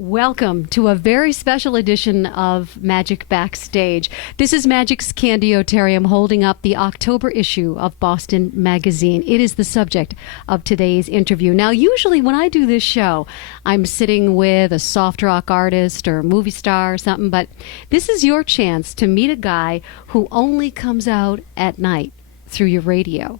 Welcome to a very special edition of Magic Backstage. This is Magic's Candy Otarium holding up the October issue of Boston Magazine. It is the subject of today's interview. Now, usually when I do this show, I'm sitting with a soft rock artist or movie star or something, but this is your chance to meet a guy who only comes out at night through your radio.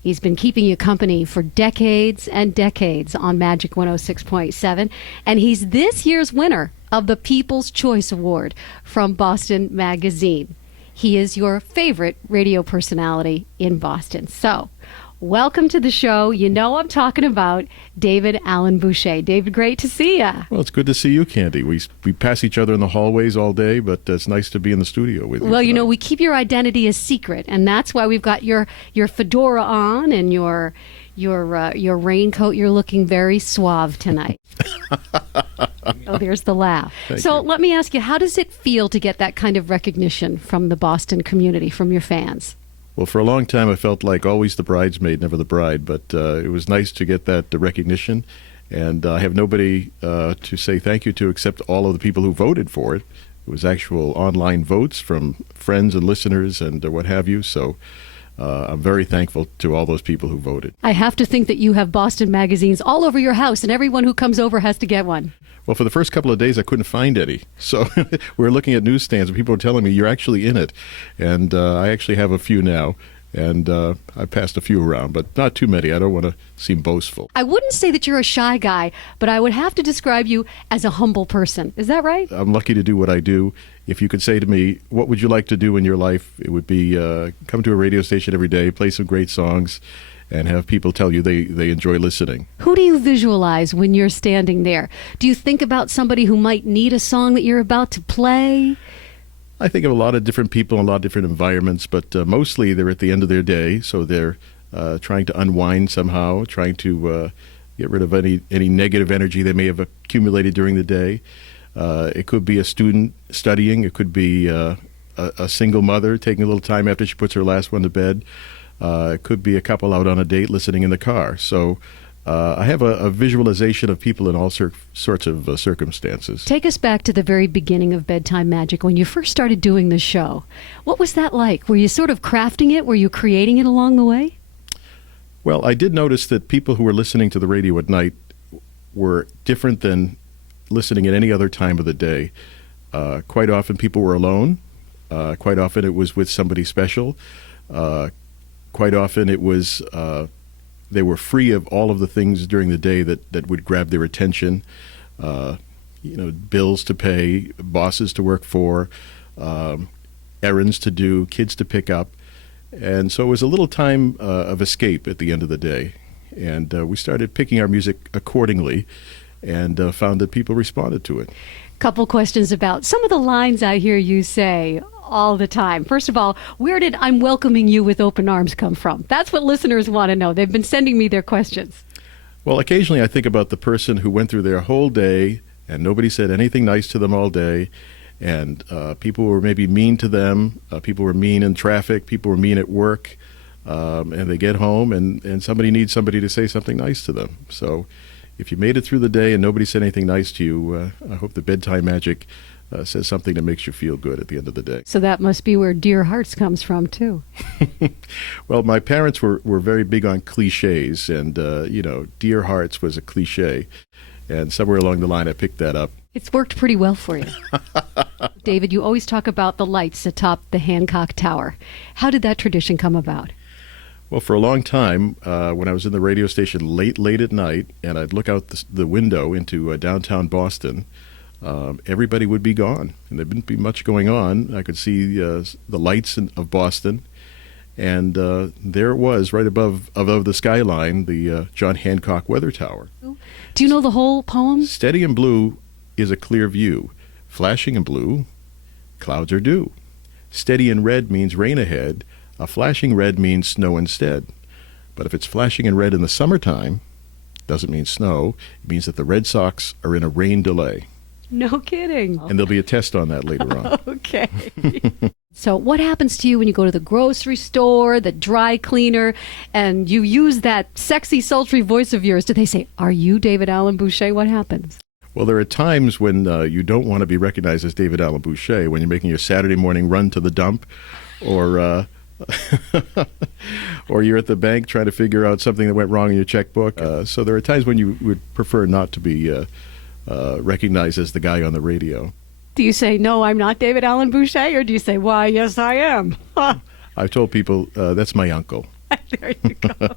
He's been keeping you company for decades and decades on Magic 106.7, and he's this year's winner of the People's Choice Award from Boston Magazine. He is your favorite radio personality in Boston. So, welcome to the show. You know I'm talking about David Allen Boucher. David, great to see you. Well, it's good to see you, Candy. We pass each other in the hallways all day, but it's nice to be in the studio with you. Well, you know, we keep your identity a secret, and that's why we've got your fedora on and your raincoat. You're looking very suave tonight. Oh, there's the laugh. Thank you. Let me ask you, how does it feel to get that kind of recognition from the Boston community, from your fans? Well, for a long time, I felt like always the bridesmaid, never the bride. But it was nice to get that recognition. And I have nobody to say thank you to except all of the people who voted for it. It was actual online votes from friends and listeners and what have you. So I'm very thankful to all those people who voted. I have to think that you have Boston magazines all over your house, and everyone who comes over has to get one. Well, for the first couple of days, I couldn't find any. So we were looking at newsstands, and people were telling me, you're actually in it. And I actually have a few now. And I passed a few around, but not too many. I don't want to seem boastful. I wouldn't say that you're a shy guy, but I would have to describe you as a humble person. Is that right? I'm lucky to do what I do. If you could say to me, what would you like to do in your life? It would be come to a radio station every day, play some great songs, and have people tell you they enjoy listening. Who do you visualize when you're standing there? Do you think about somebody who might need a song that you're about to play? I think of a lot of different people in a lot of different environments, but mostly they're at the end of their day, so they're trying to unwind somehow, trying to get rid of any negative energy they may have accumulated during the day. It could be a student studying. It could be a single mother taking a little time after she puts her last one to bed. It could be a couple out on a date listening in the car. So I have a visualization of people in all sorts of circumstances. Take us back to the very beginning of Bedtime Magic, when you first started doing the show. What was that like? Were you sort of crafting it? Were you creating it along the way? Well, I did notice that people who were listening to the radio at night were different than listening at any other time of the day. Quite often people were alone. Quite often it was with somebody special. Quite often it was they were free of all of the things during the day that would grab their attention. Bills to pay, bosses to work for, errands to do, kids to pick up. And so it was a little time of escape at the end of the day. And we started picking our music accordingly and found that people responded to it. Couple questions about some of the lines I hear you say all the time. First of all, where did "I'm welcoming you with open arms" come from? That's what listeners want to know. They've been sending me their questions. Well, occasionally I think about the person who went through their whole day and nobody said anything nice to them all day, and people were maybe mean to them. People were mean in traffic. People were mean at work. And they get home and somebody needs somebody to say something nice to them. So if you made it through the day and nobody said anything nice to you, I hope the Bedtime Magic says something that makes you feel good at the end of the day. So that must be where Dear Hearts comes from, too. Well, my parents were very big on cliches, and, Dear Hearts was a cliche. And somewhere along the line, I picked that up. It's worked pretty well for you. David, you always talk about the lights atop the Hancock Tower. How did that tradition come about? Well, for a long time, when I was in the radio station late at night, and I'd look out the window into downtown Boston, everybody would be gone, and there wouldn't be much going on. I could see the lights of Boston, and there it was, right above the skyline, the John Hancock Weather Tower. Do you know the whole poem? Steady in blue is a clear view. Flashing in blue, clouds are due. Steady in red means rain ahead. A flashing red means snow instead. But if it's flashing in red in the summertime, doesn't mean snow. It means that the Red Sox are in a rain delay. No kidding. And there'll be a test on that later on. Okay. So what happens to you when you go to the grocery store, the dry cleaner, and you use that sexy, sultry voice of yours? Do they say, "Are you David Allen Boucher?" What happens? Well, there are times when you don't want to be recognized as David Allen Boucher, when you're making your Saturday morning run to the dump, or or you're at the bank trying to figure out something that went wrong in your checkbook. So there are times when you would prefer not to be recognized as the guy on the radio. Do you say, no, I'm not David Allen Boucher, or do you say, why, yes, I am? I've told people that's my uncle. There you go.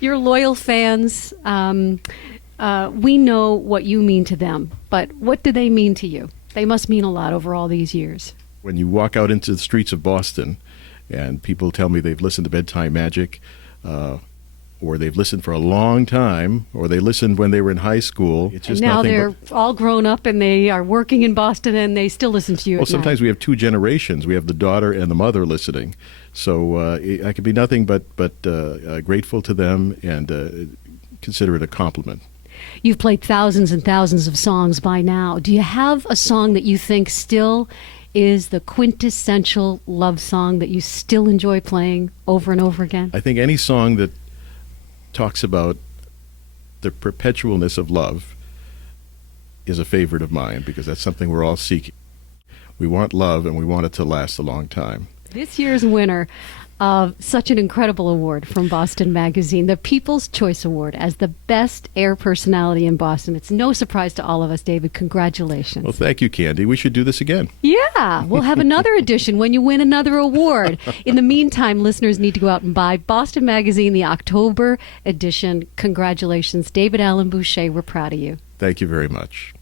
Your loyal fans, we know what you mean to them, but what do they mean to you? They must mean a lot over all these years. When you walk out into the streets of Boston and people tell me they've listened to Bedtime Magic, or they've listened for a long time, or they listened when they were in high school. It's just and now nothing they're all grown up and they are working in Boston and they still listen to you. Well, at sometimes night. we have two generations. We have the daughter and the mother listening. So I could be nothing but grateful to them and consider it a compliment. You've played thousands and thousands of songs by now. Do you have a song that you think still is the quintessential love song that you still enjoy playing over and over again? I think any song that talks about the perpetualness of love is a favorite of mine, because that's something we're all seeking. We want love, and we want it to last a long time. This year's winner of such an incredible award from Boston Magazine, the People's Choice Award as the best air personality in Boston. It's no surprise to all of us, David. Congratulations. Well, thank you, Candy. We should do this again. Yeah, we'll have another edition when you win another award. In the meantime, listeners need to go out and buy Boston Magazine, the October edition. Congratulations, David Allen Boucher. We're proud of you. Thank you very much.